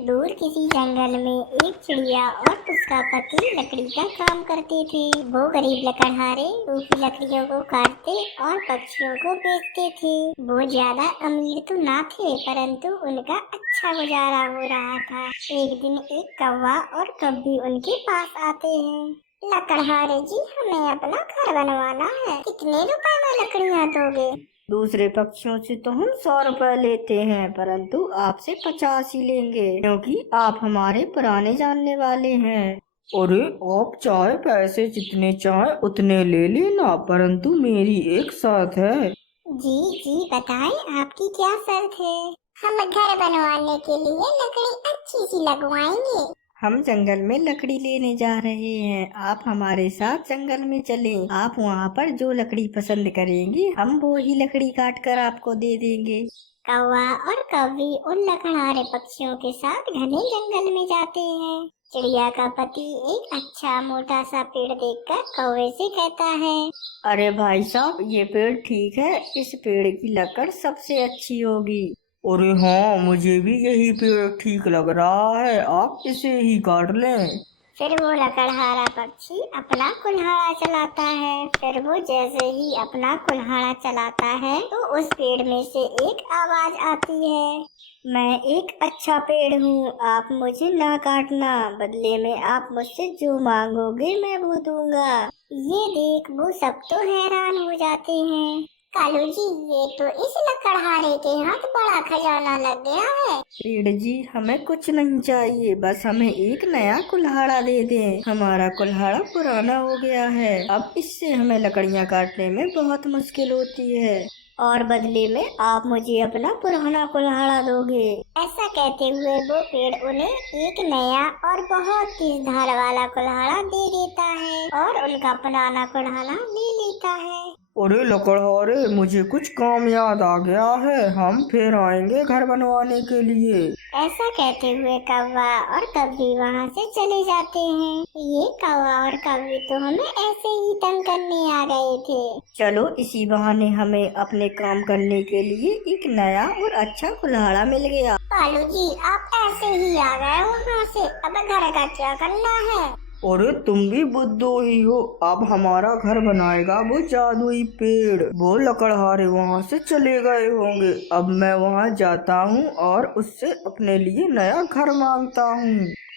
दूर किसी जंगल में एक चिड़िया और उसका पति लकड़ी का काम करते थे। वो गरीब लकड़हारे सूखी लकड़ियों को काटते और पक्षियों को बेचते थे। वो ज्यादा अमीर तो ना थे, परंतु उनका अच्छा गुजारा हो रहा था। एक दिन एक कौवा और कव्वी उनके पास आते हैं। लकड़हारे जी, हमें अपना घर बनवाना है, कितने रुपए में लकड़ियाँ दोगे? दूसरे पक्षियों से तो हम 100 रुपए लेते हैं, परंतु आपसे 50 ही लेंगे, क्योंकि आप हमारे पुराने जानने वाले हैं। अरे आप चाहे पैसे जितने चाहे उतने ले लेना, परंतु मेरी एक शर्त है। जी जी, बताएं आपकी क्या शर्त है? हम घर बनवाने के लिए लकड़ी अच्छी सी लगवाएंगे। हम जंगल में लकड़ी लेने जा रहे हैं, आप हमारे साथ जंगल में चलें। आप वहाँ पर जो लकड़ी पसंद करेंगी हम वो ही लकड़ी काट कर आपको दे देंगे। कौवा और कव्वी उन लकड़हारे पक्षियों के साथ घने जंगल में जाते हैं। चिड़िया का पति एक अच्छा मोटा सा पेड़ देखकर कौवे से कहता है, अरे भाई साहब, ये पेड़ ठीक है, इस पेड़ की लकड़ सबसे अच्छी होगी। अरे हाँ, मुझे भी यही पेड़ ठीक लग रहा है, आप इसे ही काट लें। फिर वो लकड़हारा पक्षी अपना कुल्हाड़ा चलाता है। फिर वो जैसे ही अपना कुल्हाड़ा चलाता है तो उस पेड़ में से एक आवाज आती है, मैं एक अच्छा पेड़ हूँ, आप मुझे ना काटना, बदले में आप मुझसे जो मांगोगे मैं वो दूंगा। ये देख वो सब तो हैरान हो जाते हैं। कालू जी, ये तो इस लकड़हारे के हाथ बड़ा खजाना लग गया है। पेड़ जी, हमें कुछ नहीं चाहिए, बस हमें एक नया कुल्हाड़ा दे दें। हमारा कुल्हाड़ा पुराना हो गया है, अब इससे हमें लकड़ियाँ काटने में बहुत मुश्किल होती है, और बदले में आप मुझे अपना पुराना कुल्हाड़ा दोगे। ऐसा कहते हुए वो पेड़ उन्हें एक नया और बहुत तेज धार वाला कुल्हाड़ा दे देता है और उनका पुराना कुल्हाड़ा ले लेता है। अरे लकड़हारे, मुझे कुछ काम याद आ गया है, हम फिर आएंगे घर बनवाने के लिए। ऐसा कहते हुए कौवा और कव्वी वहाँ से चले जाते हैं। ये कौवा और कव्वी तो हमें ऐसे ही तंग करने आ गए थे। चलो इसी बहाने हमें अपने काम करने के लिए एक नया और अच्छा कुल्हाड़ा मिल गया। कालू जी, आप ऐसे ही आ गए वहाँ से, अब घर का क्या करना है? अरे तुम भी बुद्धू ही हो, अब हमारा घर बनाएगा वो जादुई पेड़। वो लकड़हारे वहाँ से चले गए होंगे, अब मैं वहाँ जाता हूँ और उससे अपने लिए नया घर मांगता हूँ।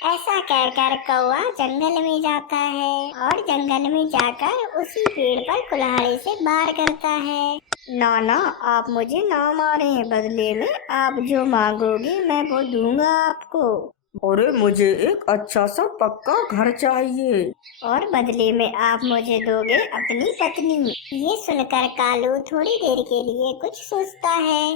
ऐसा कहकर कौवा जंगल में जाता है और जंगल में जाकर उसी पेड़ पर कुल्हाड़े से वार करता है। नाना, आप मुझे ना मारें, बदले में आप जो मांगोगे मैं वो दूंगा आपको। अरे मुझे एक अच्छा सा पक्का घर चाहिए। और बदले में आप मुझे दोगे अपनी पत्नी। ये सुनकर कालू थोड़ी देर के लिए कुछ सोचता है।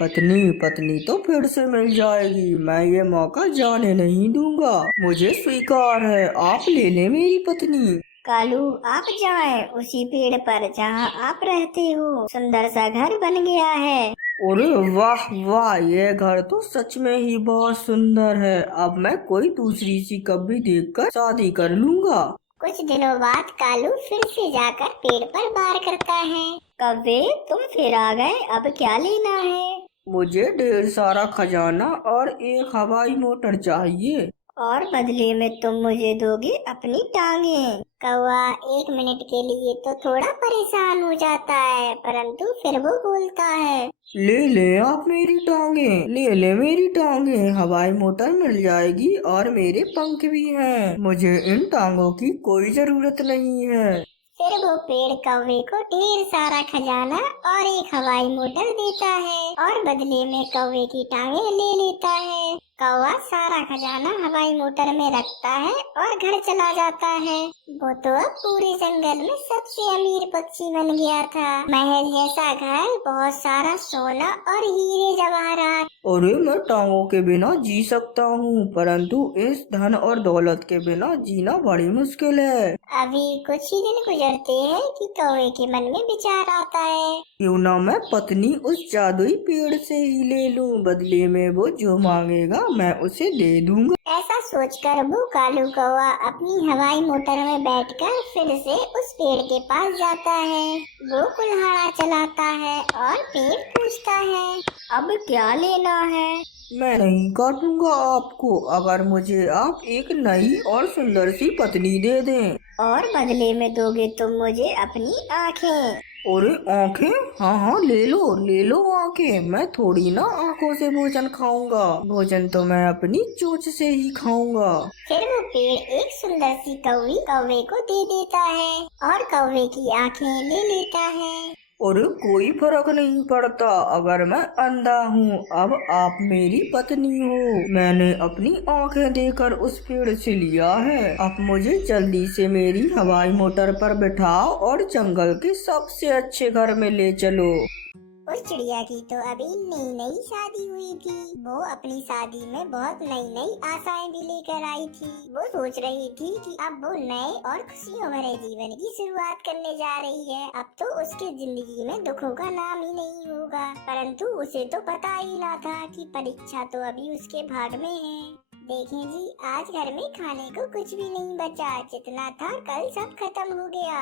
पत्नी पत्नी तो फिर से मिल जाएगी, मैं ये मौका जाने नहीं दूंगा, मुझे स्वीकार है, आप ले लें मेरी पत्नी। कालू, आप जाएं उसी पेड़ पर जहां आप रहते हो, सुंदर सा घर बन गया है। अरे वाह वाह, ये घर तो सच में ही बहुत सुंदर है, अब मैं कोई दूसरी सी कभी देखकर शादी कर लूंगा। कुछ दिनों बाद कालू फिर से जाकर पेड़ पर वार करता है। कव्वे, तुम फिर आ गए, अब क्या लेना है? मुझे ढेर सारा खजाना और एक हवाई मोटर चाहिए। और बदले में तुम मुझे दोगे अपनी टांगे। कौवा 1 मिनट के लिए तो थोड़ा परेशान हो जाता है, परंतु फिर वो बोलता है, ले ले आप मेरी टांगे, ले ले मेरी टांगे, हवाई मोटर मिल जाएगी और मेरे पंख भी हैं, मुझे इन टांगों की कोई जरूरत नहीं है। फिर वो पेड़ कौवे को ढेर सारा खजाना और एक हवाई मोटर देता है और बदले में कौवे की टांगे ले लेता है। कौवा सारा खजाना हवाई मोटर में रखता है और घर चला जाता है। वो तो अब पूरे जंगल में सबसे अमीर पक्षी बन गया था। महल जैसा घर, बहुत सारा सोना और हीरे जवाहरात। अरे मैं टांगों के बिना जी सकता हूँ, परंतु इस धन और दौलत के बिना जीना बड़ी मुश्किल है। अभी कुछ ही दिन गुजरते हैं कि कौवे के मन में विचार आता है, क्यों ना मैं पत्नी उस जादुई पेड़ से ही ले लूं, बदले में वो जो मांगेगा मैं उसे दे दूंगा। ऐसा सोचकर वो कालू कौवा अपनी हवाई मोटर में बैठकर फिर से उस पेड़ के पास जाता है। वो कुल्हाड़ा चलाता है और पेड़ पूछता है, अब क्या लेना है? मैं नहीं काटूंगा आपको अगर मुझे आप एक नई और सुंदर सी पत्नी दे दें। और बदले में दोगे तुम मुझे अपनी आँखें। अरे आंखें? हाँ हाँ ले लो आंखें। मैं थोड़ी ना आंखों से भोजन खाऊंगा, भोजन तो मैं अपनी चोंच से ही खाऊंगा। फिर वो पेड़ एक सुंदर सी कौवी कौवे को दे देता है और कौवे की आँखें ले लेता है। और कोई फर्क नहीं पड़ता अगर मैं अंधा हूँ, अब आप मेरी पत्नी हो। मैंने अपनी आंखें देकर उस पेड़ से लिया है। अब मुझे जल्दी से मेरी हवाई मोटर पर बिठाओ और जंगल के सबसे अच्छे घर में ले चलो। उस चिड़िया की तो अभी नई नई शादी हुई थी। वो अपनी शादी में बहुत नई नई आशाएं भी लेकर आई थी। वो सोच रही थी कि अब वो नए और खुशियों भरे जीवन की शुरुआत करने जा रही है। अब तो उसके जिंदगी में दुखों का नाम ही नहीं होगा। परंतु उसे तो पता ही ना था कि परीक्षा तो अभी उसके भाग में है। देखें जी, आज घर में खाने को कुछ भी नहीं बचा। जितना था कल सब खत्म हो गया।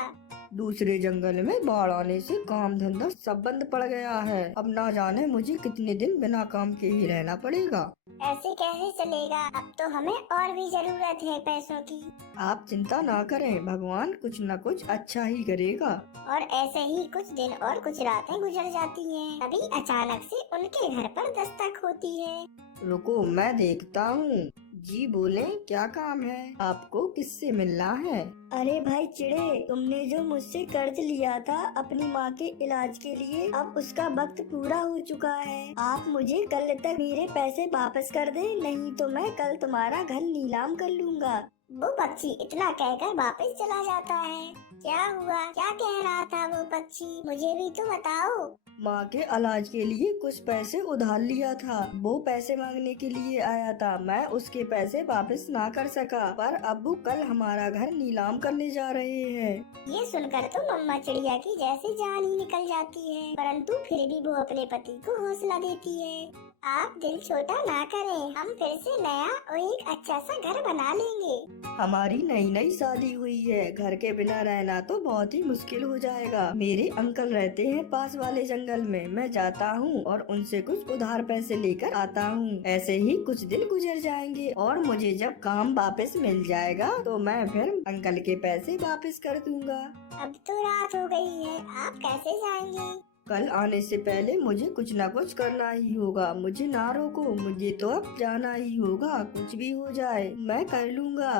दूसरे जंगल में बाढ़ आने से काम धंधा सब बंद पड़ गया है। अब ना जाने मुझे कितने दिन बिना काम के ही रहना पड़ेगा। ऐसे कैसे चलेगा? अब तो हमें और भी जरूरत है पैसों की। आप चिंता ना करें, भगवान कुछ न कुछ अच्छा ही करेगा। और ऐसे ही कुछ दिन और कुछ रातें गुजर जाती हैं। तभी अचानक से उनके घर पर दस्तक होती है। रुको मैं देखता हूँ। जी बोले, क्या काम है? आपको किससे मिलना है? अरे भाई चिड़े, तुमने जो मुझसे कर्ज लिया था अपनी माँ के इलाज के लिए, अब उसका वक्त पूरा हो चुका है। आप मुझे कल तक मेरे पैसे वापस कर दे, नहीं तो मैं कल तुम्हारा घर नीलाम कर लूँगा। वो पक्षी इतना कहकर वापस चला जाता है। क्या हुआ? क्या कह रहा था वो पक्षी? मुझे भी तो बताओ। माँ के इलाज के लिए कुछ पैसे उधार लिया था, वो पैसे मांगने के लिए आया था। मैं उसके पैसे वापस ना कर सका, पर अब वो कल हमारा घर नीलाम करने जा रहे हैं। ये सुनकर तो मम्मा चिड़िया की जैसे जान ही निकल जाती है, परंतु फिर भी वो अपने पति को हौसला देती है। आप दिल छोटा ना करें, हम फिर से नया और एक अच्छा सा घर बना लेंगे। हमारी नई नई शादी हुई है, घर के बिना रहना तो बहुत ही मुश्किल हो जाएगा। मेरे अंकल रहते हैं पास वाले जंगल में, मैं जाता हूँ और उनसे कुछ उधार पैसे लेकर आता हूँ। ऐसे ही कुछ दिन गुजर जाएंगे और मुझे जब काम वापस मिल जाएगा तो मैं फिर अंकल के पैसे वापस कर दूंगा। अब तो रात हो गई है, आप कैसे जाएंगे? कल आने से पहले मुझे कुछ न कुछ करना ही होगा। मुझे ना रोको, मुझे तो अब जाना ही होगा। कुछ भी हो जाए मैं कर लूँगा।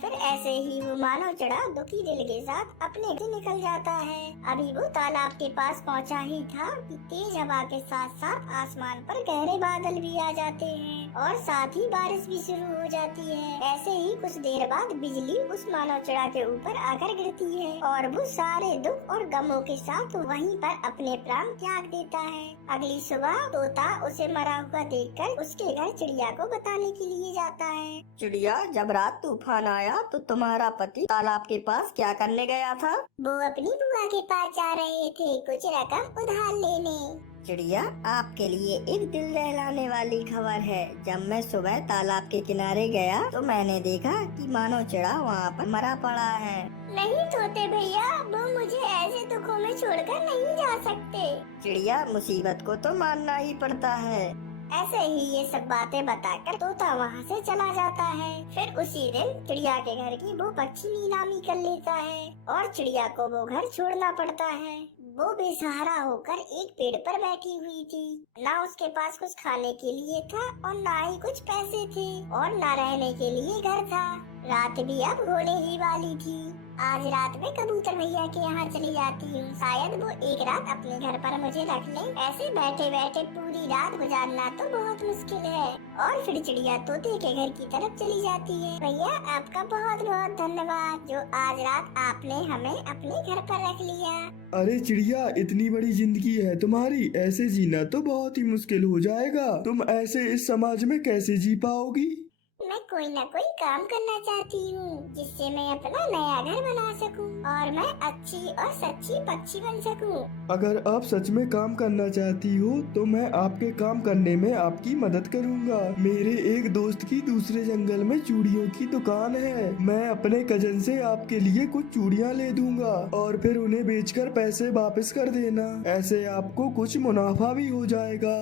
फिर ऐसे ही वो मानव चिड़ा दुखी दिल के साथ अपने घर निकल जाता है। अभी वो तालाब के पास पहुंचा ही था कि तेज हवा के साथ साथ आसमान पर गहरे बादल भी आ जाते हैं और साथ ही बारिश भी शुरू हो जाती है। ऐसे ही कुछ देर बाद बिजली उस मानव चिड़ा के ऊपर आकर गिरती है और वो सारे दुख और गमों के साथ वहीं पर अपने प्राण त्याग देता है। अगली सुबह तोता उसे मरा हुआ देखकर उसके घर चिड़िया को बताने के लिए जाता है। चिड़िया, जब रात तूफान आया तो तुम्हारा पति तालाब के पास क्या करने गया था? वो अपनी बुआ के पास जा रहे थे कुछ रकम उधार लेने। चिड़िया, आपके लिए एक दिल दहलाने वाली खबर है। जब मैं सुबह तालाब के किनारे गया तो मैंने देखा कि मानव चिड़ा वहाँ पर मरा पड़ा है। नहीं तोते भैया, वो मुझे ऐसे दुखों में छोड़कर नहीं जा सकते। चिड़िया, मुसीबत को तो मानना ही पड़ता है। ऐसे ही ये सब बातें बताकर तोता वहाँ से चला जाता है। फिर उसी दिन चिड़िया के घर की वो पक्षी नीलामी कर लेता है और चिड़िया को वो घर छोड़ना पड़ता है। वो बेसहारा होकर एक पेड़ पर बैठी हुई थी। ना उसके पास कुछ खाने के लिए था और ना ही कुछ पैसे थे और ना रहने के लिए घर था। रात भी अब होने ही वाली थी। आज रात में कबूतर भैया के यहाँ चली जाती हूँ, शायद वो एक रात अपने घर पर मुझे रख ले। ऐसे बैठे बैठे पूरी रात गुजारना तो बहुत मुश्किल है। और फिर चिड़िया तोते के घर की तरफ चली जाती है। भैया आपका बहुत बहुत धन्यवाद जो आज रात आपने हमें अपने घर पर रख लिया। अरे चिड़िया, इतनी बड़ी जिंदगी है तुम्हारी, ऐसे जीना तो बहुत ही मुश्किल हो जाएगा। तुम ऐसे इस समाज में कैसे जी पाओगी? मैं कोई न कोई काम करना चाहती हूँ जिससे मैं अपना नया घर बना सकूँ और मैं अच्छी और सच्ची पक्षी बन सकूँ। अगर आप सच में काम करना चाहती हो तो मैं आपके काम करने में आपकी मदद करूँगा। मेरे एक दोस्त की दूसरे जंगल में चूड़ियों की दुकान है। मैं अपने कजन से आपके लिए कुछ चूड़ियाँ ले दूंगा और फिर उन्हें बेचकर पैसे वापस कर देना। ऐसे आपको कुछ मुनाफा भी हो जाएगा।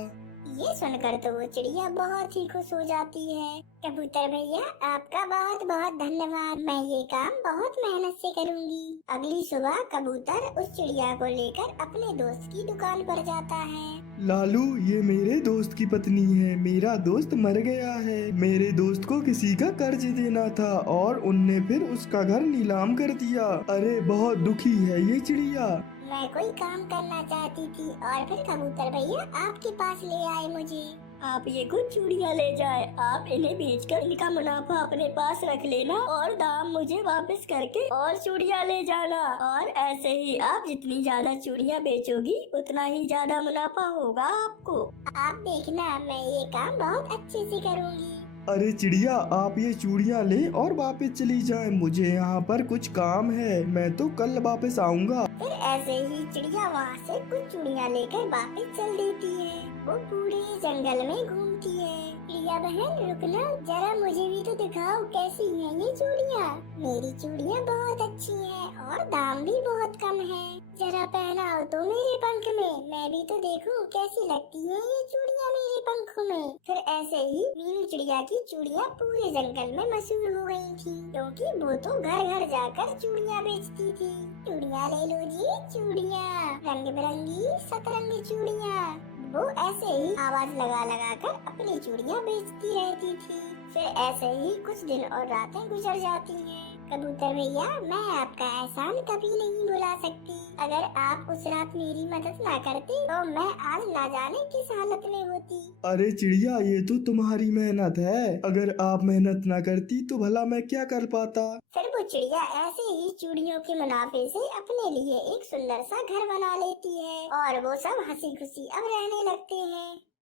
ये सुनकर तो वो चिड़िया बहुत ही खुश हो जाती है। कबूतर भैया आपका बहुत बहुत धन्यवाद, मैं ये काम बहुत मेहनत से करूँगी। अगली सुबह कबूतर उस चिड़िया को लेकर अपने दोस्त की दुकान पर जाता है। लालू, ये मेरे दोस्त की पत्नी है। मेरा दोस्त मर गया है। मेरे दोस्त को किसी का कर्ज देना था और उनने फिर उसका घर नीलाम कर दिया। अरे बहुत दुखी है ये चिड़िया। मैं कोई काम करना चाहती थी और फिर कबूतर भैया आपके पास ले आए मुझे। आप ये कुछ चूड़ियाँ ले जाए, आप इन्हें बेचकर इनका मुनाफा अपने पास रख लेना और दाम मुझे वापस करके और चूड़ियाँ ले जाना। और ऐसे ही आप जितनी ज्यादा चूड़ियाँ बेचोगी उतना ही ज्यादा मुनाफा होगा आपको। आप देखना मैं ये काम बहुत अच्छे से करूँगी। अरे चिड़िया, आप ये चूड़ियाँ ले और वापस चली जाएं। मुझे यहाँ पर कुछ काम है, मैं तो कल वापस आऊँगा। फिर ऐसे ही चिड़िया वहाँ से कुछ चूड़ियाँ लेकर वापस चल देती है। वो पूरे जंगल में घूमती है। चिड़िया बहन रुकना, जरा मुझे भी तो दिखाओ कैसी हैं ये चूड़ियाँ। मेरी चूड़ियाँ बहुत अच्छी हैं और दाम भी बहुत कम है। जरा पहनाओ तो मेरे पंख में, मैं भी तो देखूं कैसी लगती है ये चूड़ियाँ मेरे पंखों में। फिर ऐसे ही मीनू चिड़िया की चूड़ियाँ पूरे जंगल में मशहूर हो गई थी, क्योंकि वो तो घर घर जाकर चूड़ियाँ बेचती थी। चूड़ियाँ ले लो जी चूड़ियाँ, रंग बिरंगी सतरंगी चूड़ियाँ। वो ऐसे ही आवाज लगा लगा कर अपनी चूड़ियाँ बेचती रहती थी। फिर ऐसे ही कुछ दिन और रातें गुजर जाती हैं। कबूतर भैया मैं आपका एहसान कभी नहीं भुला सकती। अगर आप उस रात मेरी मदद ना करते तो मैं आज ना जाने किस हालत में होती। अरे चिड़िया, ये तो तुम्हारी मेहनत है। अगर आप मेहनत ना करती तो भला मैं क्या कर पाता। फिर वो चिड़िया ऐसे ही चूड़ियों के मुनाफे से अपने लिए एक सुंदर सा घर बना लेती है और वो सब हंसी खुशी अब रहने लगते हैं।